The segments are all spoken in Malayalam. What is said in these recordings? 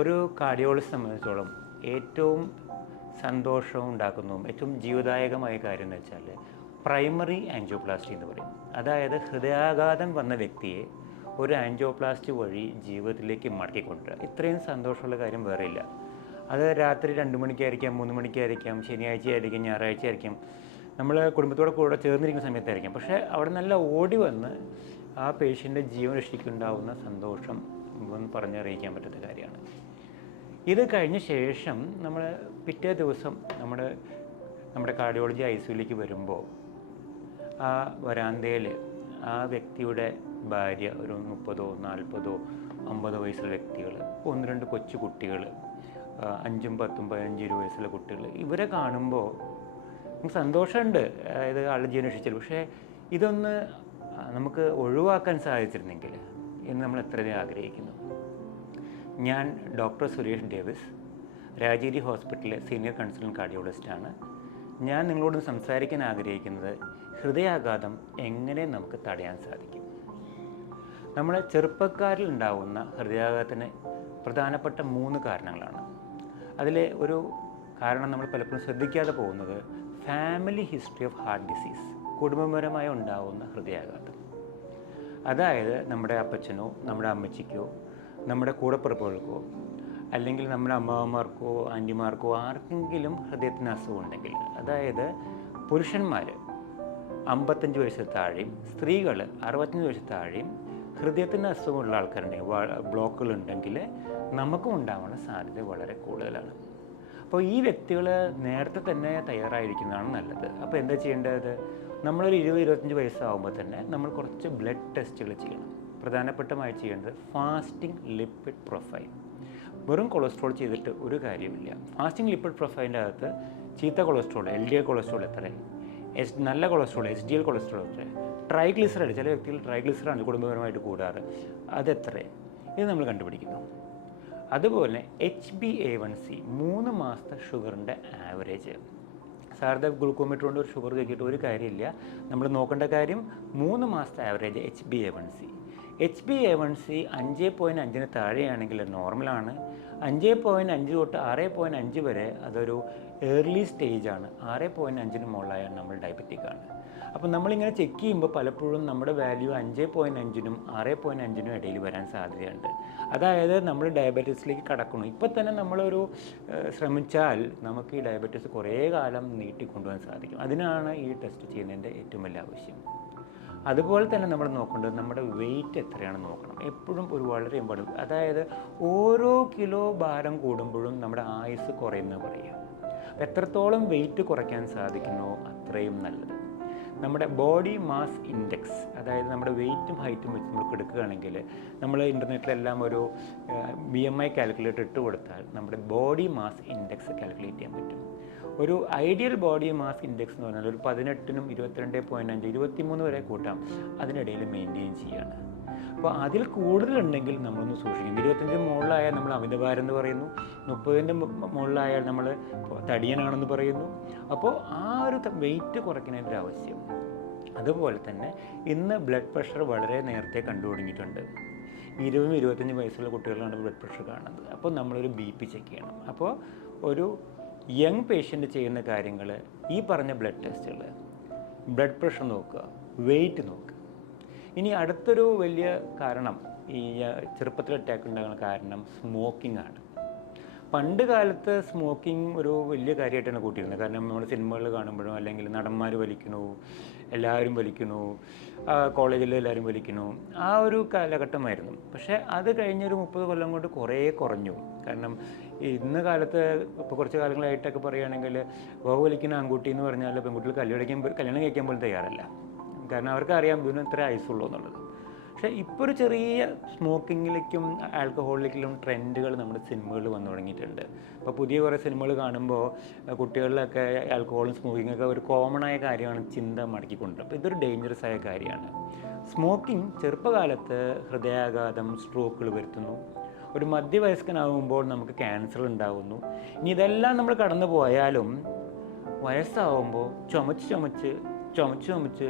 ഒരു കാർഡിയോളജിസ്റ്റ് സംബന്ധിച്ചോളം ഏറ്റവും സന്തോഷം ഉണ്ടാക്കുന്നതും ഏറ്റവും ജീവദായകമായ കാര്യം എന്ന് വെച്ചാൽ പ്രൈമറി ആൻജിയോപ്ലാസ്റ്റി എന്ന് പറയും. അതായത് ഹൃദയാഘാതം വന്ന വ്യക്തിയെ ഒരു ആൻജിയോപ്ലാസ്റ്റി വഴി ജീവിതത്തിലേക്ക് മടക്കിക്കൊണ്ടുവരിക. ഇത്രയും സന്തോഷമുള്ള കാര്യം വേറെയില്ല. അത് രാത്രി 2 മണിക്കായിരിക്കാം, 3 മണിക്കായിരിക്കാം, ശനിയാഴ്ച ആയിരിക്കും, ഞായറാഴ്ച ആയിരിക്കും, നമ്മൾ കുടുംബത്തോടെ കൂടെ ചേർന്നിരിക്കുന്ന സമയത്തായിരിക്കാം. പക്ഷേ അവിടെ നല്ല ഓടി വന്ന് ആ പേഷ്യൻ്റെ ജീവൻ രക്ഷിക്കുണ്ടാവുന്ന സന്തോഷം എന്ന് പറഞ്ഞറിയിക്കാൻ പറ്റുന്ന കാര്യമാണ്. ഇത് കഴിഞ്ഞ ശേഷം നമ്മൾ പിറ്റേ ദിവസം നമ്മുടെ കാർഡിയോളജി ICUലേക്ക് വരുമ്പോൾ ആ വരാന്തയിൽ ആ വ്യക്തിയുടെ ഭാര്യ, ഒരു 30, 40, 50 വയസ്സുള്ള വ്യക്തികൾ, 1-2 കൊച്ചു കുട്ടികൾ, 5, 10, 15, 20 വയസ്സുള്ള കുട്ടികൾ, ഇവരെ കാണുമ്പോൾ നമുക്ക് സന്തോഷമുണ്ട്. അതായത് ആളുടെ ജീവൻ രക്ഷിച്ചത്. പക്ഷേ ഇതൊന്ന് നമുക്ക് ഒഴിവാക്കാൻ സാധിച്ചിരുന്നെങ്കിൽ എന്ന് നമ്മൾ എത്രയും ആഗ്രഹിക്കുന്നു. ഞാൻ ഡോക്ടർ സുരേഷ് ഡേവിസ്, രാജഗിരി ഹോസ്പിറ്റലിലെ സീനിയർ കൺസൾട്ടൻറ്റ് കാർഡിയോളജിസ്റ്റാണ്. ഞാൻ നിങ്ങളോട് സംസാരിക്കാൻ ആഗ്രഹിക്കുന്നത് ഹൃദയാഘാതം എങ്ങനെ നമുക്ക് തടയാൻ സാധിക്കും. നമ്മുടെ ചെറുപ്പക്കാരിൽ ഉണ്ടാകുന്ന ഹൃദയാഘാതത്തിന് പ്രധാനപ്പെട്ട 3 കാരണങ്ങളാണ്. അതിലെ ഒരു കാരണം നമ്മൾ പലപ്പോഴും ശ്രദ്ധിക്കാതെ പോകുന്നത് family history of heart disease, കുടുംബപരമായി ഉണ്ടാകുന്ന ഹൃദയാഘാതം. അതായത് നമ്മുടെ അപ്പച്ചനോ നമ്മുടെ അമ്മച്ചിക്കോ നമ്മുടെ കൂടപ്പിറപ്പുകൾക്കോ അല്ലെങ്കിൽ നമ്മുടെ അമ്മമാർക്കോ ആൻറ്റിമാർക്കോ ആർക്കെങ്കിലും ഹൃദയത്തിന് അസുഖം ഉണ്ടെങ്കിൽ, അതായത് പുരുഷന്മാർ 55 വയസ്സിൽ താഴെയും സ്ത്രീകൾ 65 വയസ്സിൽ താഴെയും ഹൃദയത്തിന് അസുഖമുള്ള ആൾക്കാരുണ്ടെങ്കിൽ, ബ്ലോക്കുകളുണ്ടെങ്കിൽ നമുക്കും ഉണ്ടാവാനുള്ള സാധ്യത വളരെ കൂടുതലാണ്. അപ്പോൾ ഈ വ്യക്തികൾ നേരത്തെ തന്നെ തയ്യാറായിരിക്കുന്നതാണ് നല്ലത്. അപ്പോൾ എന്താ ചെയ്യേണ്ടത്? നമ്മളൊരു 20-25 വയസ്സാകുമ്പോൾ തന്നെ നമ്മൾ കുറച്ച് ബ്ലഡ് ടെസ്റ്റുകൾ ചെയ്യണം. പ്രധാനപ്പെട്ടമായി ചെയ്യേണ്ടത് ഫാസ്റ്റിംഗ് ലിപ്പിഡ് പ്രൊഫൈൽ. വെറും കൊളസ്ട്രോൾ ചെയ്തിട്ട് ഒരു കാര്യമില്ല. ഫാസ്റ്റിംഗ് ലിപ്പിഡ് പ്രൊഫൈലിൻ്റെ അകത്ത് ചീത്ത കൊളസ്ട്രോൾ, LDL കൊളസ്ട്രോൾ എത്ര, നല്ല കൊളസ്ട്രോൾ HDL കൊളസ്ട്രോൾ എത്ര, ട്രൈഗ്ലിസറൈഡ്, ചില വ്യക്തികൾ ട്രൈഗ്ലിസറാണ് കുടുംബപരമായിട്ട് കൂടാറ്, അതെത്ര, ഇത് നമ്മൾ കണ്ടുപിടിക്കുന്നു. അതുപോലെ HbA1c 3 മാസത്തെ ഷുഗറിൻ്റെ ആവറേജ്. സാധാരണ ഗ്ലൂക്കോമീറ്റർ കൊണ്ട് ഒരു ഷുഗർ കയറ്റിയിട്ട് ഒരു കാര്യമില്ല. നമ്മൾ നോക്കേണ്ട കാര്യം 3 മാസത്തെ ആവറേജ് HbA1c. HbA1c 5.5 താഴെയാണെങ്കിൽ നോർമലാണ്. 5.5 തൊട്ട് 6.5 വരെ അതൊരു ഏർലി സ്റ്റേജാണ്. 6.5 മുകളിലായാൽ നമ്മൾ ഡയബറ്റിക്കാണ്. അപ്പോൾ നമ്മളിങ്ങനെ ചെക്ക് ചെയ്യുമ്പോൾ പലപ്പോഴും നമ്മുടെ വാല്യൂ 5.5-നും 6.5-നും ഇടയിൽ വരാൻ സാധ്യതയുണ്ട്. അതായത് നമ്മൾ ഡയബറ്റീസിലേക്ക് കടക്കണം. ഇപ്പോൾ തന്നെ നമ്മളൊരു ശ്രമിച്ചാൽ നമുക്ക് ഈ ഡയബറ്റീസ് കുറേ കാലം നീട്ടിക്കൊണ്ടുപോകാൻ സാധിക്കും. അതിനാണ് ഈ ടെസ്റ്റ് ചെയ്യുന്നതിൻ്റെ ഏറ്റവും വലിയ ആവശ്യം. അതുപോലെ തന്നെ നമ്മൾ നോക്കേണ്ടത് നമ്മുടെ വെയിറ്റ് എത്രയാണെന്ന് നോക്കണം. എപ്പോഴും ഒരു വളരെ ഇമ്പോർട്ടൻറ്റ്. അതായത് ഓരോ കിലോ ഭാരം കൂടുമ്പോഴും നമ്മുടെ ആയുസ് കുറയുമെന്ന് പറയുക. എത്രത്തോളം വെയിറ്റ് കുറയ്ക്കാൻ സാധിക്കുന്നോ അത്രയും നല്ലത്. നമ്മുടെ ബോഡി മാസ് ഇൻഡെക്സ്, അതായത് നമ്മുടെ വെയിറ്റും ഹൈറ്റും വെച്ച് നമ്മൾ എടുക്കുകയാണെങ്കിൽ, നമ്മൾ ഇൻ്റർനെറ്റിലെല്ലാം ഒരു BMI കാൽക്കുലേറ്റർ ഇട്ട് കൊടുത്താൽ നമ്മുടെ ബോഡി മാസ് ഇൻഡെക്സ് കാൽക്കുലേറ്റ് ചെയ്യാൻ പറ്റും. ഒരു ഐഡിയൽ ബോഡി മാസ് ഇൻഡെക്സ് എന്ന് പറഞ്ഞാൽ ഒരു 18-നും 22.5, 23 വരെ കൂട്ടാം. അതിനിടയിൽ മെയിൻറ്റെയിൻ ചെയ്യുകയാണ്. അപ്പോൾ അതിൽ കൂടുതലുണ്ടെങ്കിൽ നമ്മളൊന്ന് സൂക്ഷിക്കും. 25 മുകളിലായാൽ നമ്മൾ അമിതഭാരം എന്ന് പറയുന്നു, 30-ൻ്റെ മുകളിലായാൽ നമ്മൾ തടിയനാണെന്ന് പറയുന്നു. അപ്പോൾ ആ ഒരു വെയിറ്റ് കുറയ്ക്കുന്നതിൻ്റെ ആവശ്യം. അതുപോലെ തന്നെ ഇന്ന് ബ്ലഡ് പ്രഷർ വളരെ നേരത്തെ കണ്ടു തുടങ്ങിയിട്ടുണ്ട്. 20-25 വയസ്സുള്ള കുട്ടികളാണ് ബ്ലഡ് പ്രഷർ കാണുന്നത്. അപ്പോൾ നമ്മളൊരു BP ചെക്ക് ചെയ്യണം. അപ്പോൾ ഒരു യങ് പേഷ്യൻ്റ് ചെയ്യുന്ന കാര്യങ്ങൾ ഈ പറഞ്ഞ ബ്ലഡ് ടെസ്റ്റുകൾ, ബ്ലഡ് പ്രഷർ നോക്കുക, വെയിറ്റ് നോക്കുക. ഇനി അടുത്തൊരു വലിയ കാരണം, ഈ ചെറുപ്പത്തിൽ അറ്റാക്ക് ഉണ്ടാകുന്ന കാരണം സ്മോക്കിംഗ് ആണ്. പണ്ട് കാലത്ത് സ്മോക്കിംഗ് ഒരു വലിയ കാര്യമായിട്ടാണ് കൂട്ടിയിരുന്നത്. കാരണം നമ്മൾ സിനിമകൾ കാണുമ്പോഴും അല്ലെങ്കിൽ നടന്മാർ വലിക്കണു, എല്ലാവരും വലിക്കണു, കോളേജിൽ എല്ലാവരും വലിക്കണു, ആ ഒരു കാലഘട്ടമായിരുന്നു. പക്ഷേ അത് കഴിഞ്ഞൊരു 30 കൊല്ലം കൊണ്ട് കുറേ കുറഞ്ഞു. കാരണം ഇന്ന് കാലത്ത് ഇപ്പോൾ കുറച്ച് കാലങ്ങളായിട്ടൊക്കെ പറയുകയാണെങ്കിൽ വലിക്കുന്ന ആൺകുട്ടി എന്ന് പറഞ്ഞാൽ പെൺകുട്ടികൾ കല്യാണം കഴിക്കാൻ പോലും തയ്യാറല്ല. കാരണം അവർക്കറിയാം ഇതിന് ഇത്ര ആയുസുള്ളൂ എന്നുള്ളത്. പക്ഷേ ഇപ്പോൾ ഒരു ചെറിയ സ്മോക്കിങ്ങിലേക്കും ആൽക്കഹോളിലേക്കും ട്രെൻഡുകൾ നമ്മുടെ സിനിമകളിൽ വന്നു തുടങ്ങിയിട്ടുണ്ട്. ഇപ്പോൾ പുതിയ കുറേ സിനിമകൾ കാണുമ്പോൾ കുട്ടികളിലൊക്കെ ആൽക്കഹോളും സ്മോക്കിങ്ങൊക്കെ ഒരു കോമണായ കാര്യമാണ് ചിന്ത മടക്കിക്കൊണ്ടത്. അപ്പോൾ ഇതൊരു ഡേഞ്ചറസ് ആയ കാര്യമാണ്. സ്മോക്കിംഗ് ചെറുപ്പകാലത്ത് ഹൃദയാഘാതം, സ്ട്രോക്കുകൾ വരുത്തുന്നു. ഒരു മധ്യവയസ്കനാകുമ്പോൾ നമുക്ക് ക്യാൻസർ ഉണ്ടാകുന്നു. ഇനി ഇതെല്ലാം നമ്മൾ കടന്നു പോയാലും വയസ്സാവുമ്പോൾ ചുമച്ച്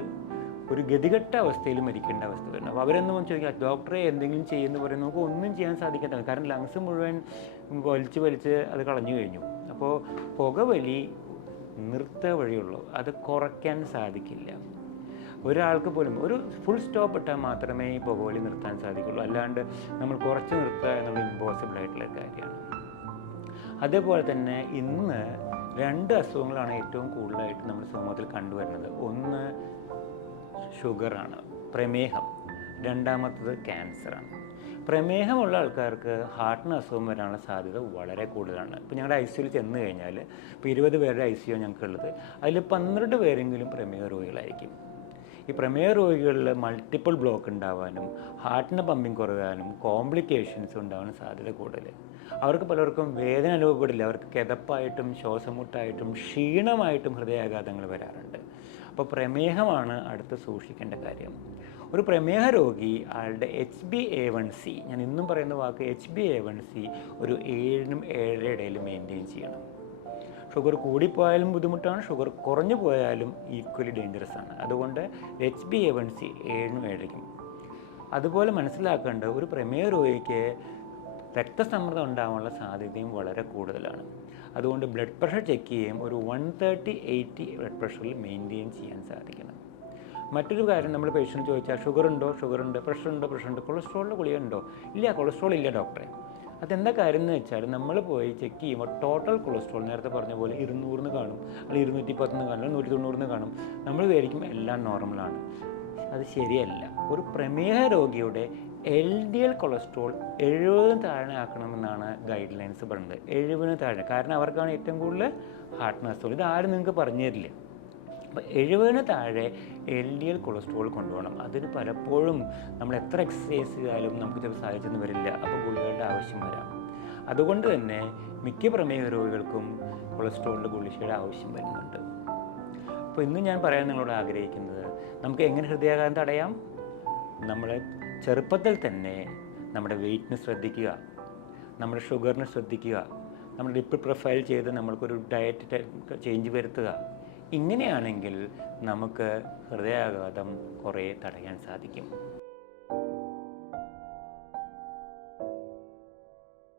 ഒരു ഗതികെട്ട അവസ്ഥയിൽ മരിക്കേണ്ട അവസ്ഥ വരുന്നത്. അപ്പോൾ അവരെന്നും ചോദിക്കുക ഡോക്ടറെ എന്തെങ്കിലും ചെയ്യുമെന്ന് പറയും. നമുക്ക് ഒന്നും ചെയ്യാൻ സാധിക്കാത്ത, കാരണം ലങ്സ് മുഴുവൻ വലിച്ച് അത് കളഞ്ഞു കഴിഞ്ഞു. അപ്പോൾ പുകവലി നിർത്തുക വഴിയുള്ളൂ, അത് കുറയ്ക്കാൻ സാധിക്കില്ല. ഒരാൾക്ക് പോലും ഒരു ഫുൾ സ്റ്റോപ്പ് ഇട്ടാൽ മാത്രമേ ഈ പുകവലി നിർത്താൻ സാധിക്കുള്ളൂ. അല്ലാണ്ട് നമ്മൾ കുറച്ച് നിർത്തുക എന്നുള്ള ഇമ്പോസിബിൾ ആയിട്ടുള്ള കാര്യമാണ്. അതേപോലെ തന്നെ ഇന്ന് 2 അസുഖങ്ങളാണ് ഏറ്റവും കൂടുതലായിട്ട് നമ്മുടെ സമൂഹത്തിൽ കണ്ടുവരുന്നത്. ഒന്ന് ഷുഗറാണ്, പ്രമേഹം. രണ്ടാമത്തത് ക്യാൻസറാണ്. പ്രമേഹമുള്ള ആൾക്കാർക്ക് ഹാർട്ടിന് അസുഖം വരാനുള്ള സാധ്യത വളരെ കൂടുതലാണ്. ഇപ്പോൾ ഞങ്ങളുടെ ICUയിൽ ചെന്ന് കഴിഞ്ഞാൽ, ഇപ്പോൾ 20 പേരുടെ ICU ഞങ്ങൾക്കുള്ളത്, അതിൽ 12 പേരെങ്കിലും പ്രമേഹ രോഗികളായിരിക്കും. ഈ പ്രമേഹ രോഗികളിൽ മൾട്ടിപ്പിൾ ബ്ലോക്ക് ഉണ്ടാവാനും ഹാർട്ടിന് പമ്പിങ് കുറയാനും കോംപ്ലിക്കേഷൻസ് ഉണ്ടാവാൻ സാധ്യത കൂടുതൽ. അവർക്ക് പലർക്കും വേദന അനുഭവപ്പെടില്ല, അവർക്ക് കിതപ്പായിട്ടും ശ്വാസമുട്ടായിട്ടും ക്ഷീണമായിട്ടും ഹൃദയാഘാതങ്ങൾ വരാറുണ്ട്. അപ്പോൾ പ്രമേഹമാണ് അടുത്ത് സൂക്ഷിക്കേണ്ട കാര്യം. ഒരു പ്രമേഹ രോഗി ആളുടെ HbA1c, ഞാൻ ഇന്നും പറയുന്ന വാക്ക് HbA1c, ഒരു 7നും 7.5 ഇടയിൽ മെയിൻറ്റെയിൻ ചെയ്യണം. ഷുഗർ കൂടിപ്പോയാലും ബുദ്ധിമുട്ടാണ്, ഷുഗർ കുറഞ്ഞു പോയാലും ഈക്വലി ഡേഞ്ചറസ് ആണ്. അതുകൊണ്ട് HbA1c 7നും 7.5. അതുപോലെ മനസ്സിലാക്കേണ്ട, ഒരു പ്രമേഹ രോഗിക്ക് രക്തസമ്മർദ്ദം ഉണ്ടാകാനുള്ള സാധ്യതയും വളരെ കൂടുതലാണ്. അതുകൊണ്ട് ബ്ലഡ് പ്രഷർ ചെക്ക് ചെയ്യുകയും ഒരു 130/80 ബ്ലഡ് പ്രഷറിൽ മെയിൻറ്റെയിൻ ചെയ്യാൻ സാധിക്കണം. മറ്റൊരു കാര്യം, നമ്മൾ പേഷ്യൻ്റ് ചോദിച്ചാൽ ഷുഗറുണ്ടോ, ഷുഗറുണ്ട്, പ്രഷറുണ്ടോ, പ്രഷറുണ്ട്, കൊളസ്ട്രോളിൻ്റെ ഗുളികയുണ്ടോ, ഇല്ല കൊളസ്ട്രോൾ ഇല്ല ഡോക്ടറെ. അതെന്താ കാര്യം എന്ന് വെച്ചാൽ, നമ്മൾ പോയി ചെക്ക് ചെയ്യുമ്പോൾ ടോട്ടൽ കൊളസ്ട്രോൾ നേരത്തെ പറഞ്ഞ പോലെ 200 കാണും, അല്ലെങ്കിൽ 210 കാണും, 190 കാണും. നമ്മൾ വിചാരിക്കും എല്ലാം നോർമലാണ്. അത് ശരിയല്ല. ഒരു പ്രമേഹ രോഗിയുടെ LDL കൊളസ്ട്രോൾ 70 താഴെ ആക്കണമെന്നാണ് ഗൈഡ് ലൈൻസ് പറയുന്നത്. 70 താഴെ, കാരണം അവർക്കാണ് ഏറ്റവും കൂടുതൽ ഹാർട്ടിന് അസുഖം. ഇത് ആരും നിങ്ങൾക്ക് പറഞ്ഞു തരില്ല. അപ്പോൾ 70 താഴെ LDL കൊളസ്ട്രോൾ കൊണ്ടുപോകണം. അതിന് പലപ്പോഴും നമ്മൾ എത്ര എക്സസൈസ് ചെയ്താലും നമുക്ക് ചിലപ്പോൾ സാധിച്ചെന്ന് വരില്ല. അപ്പോൾ ഗുളികകളുടെ ആവശ്യം വരാം. അതുകൊണ്ട് തന്നെ മിക്ക പ്രമേഹ രോഗികൾക്കും കൊളസ്ട്രോളിൻ്റെ ഗുളികയുടെ ആവശ്യം വരുന്നുണ്ട്. അപ്പോൾ ഇന്ന് ഞാൻ പറയാൻ നിങ്ങളോട് ആഗ്രഹിക്കുന്നത്, നമുക്ക് എങ്ങനെ ഹൃദയാഘാതം തടയാം? നമ്മൾ ചെറുപ്പത്തിൽ തന്നെ നമ്മുടെ വെയിറ്റിന് ശ്രദ്ധിക്കുക, നമ്മുടെ ഷുഗറിന് ശ്രദ്ധിക്കുക, നമ്മുടെ ലിപ്പിഡ് പ്രൊഫൈൽ ചെയ്ത് നമ്മൾക്കൊരു ഡയറ്റ് ചേഞ്ച് വരുത്തുക. ഇങ്ങനെയാണെങ്കിൽ നമുക്ക് ഹൃദയാഘാതം കുറേ തടയാൻ സാധിക്കും.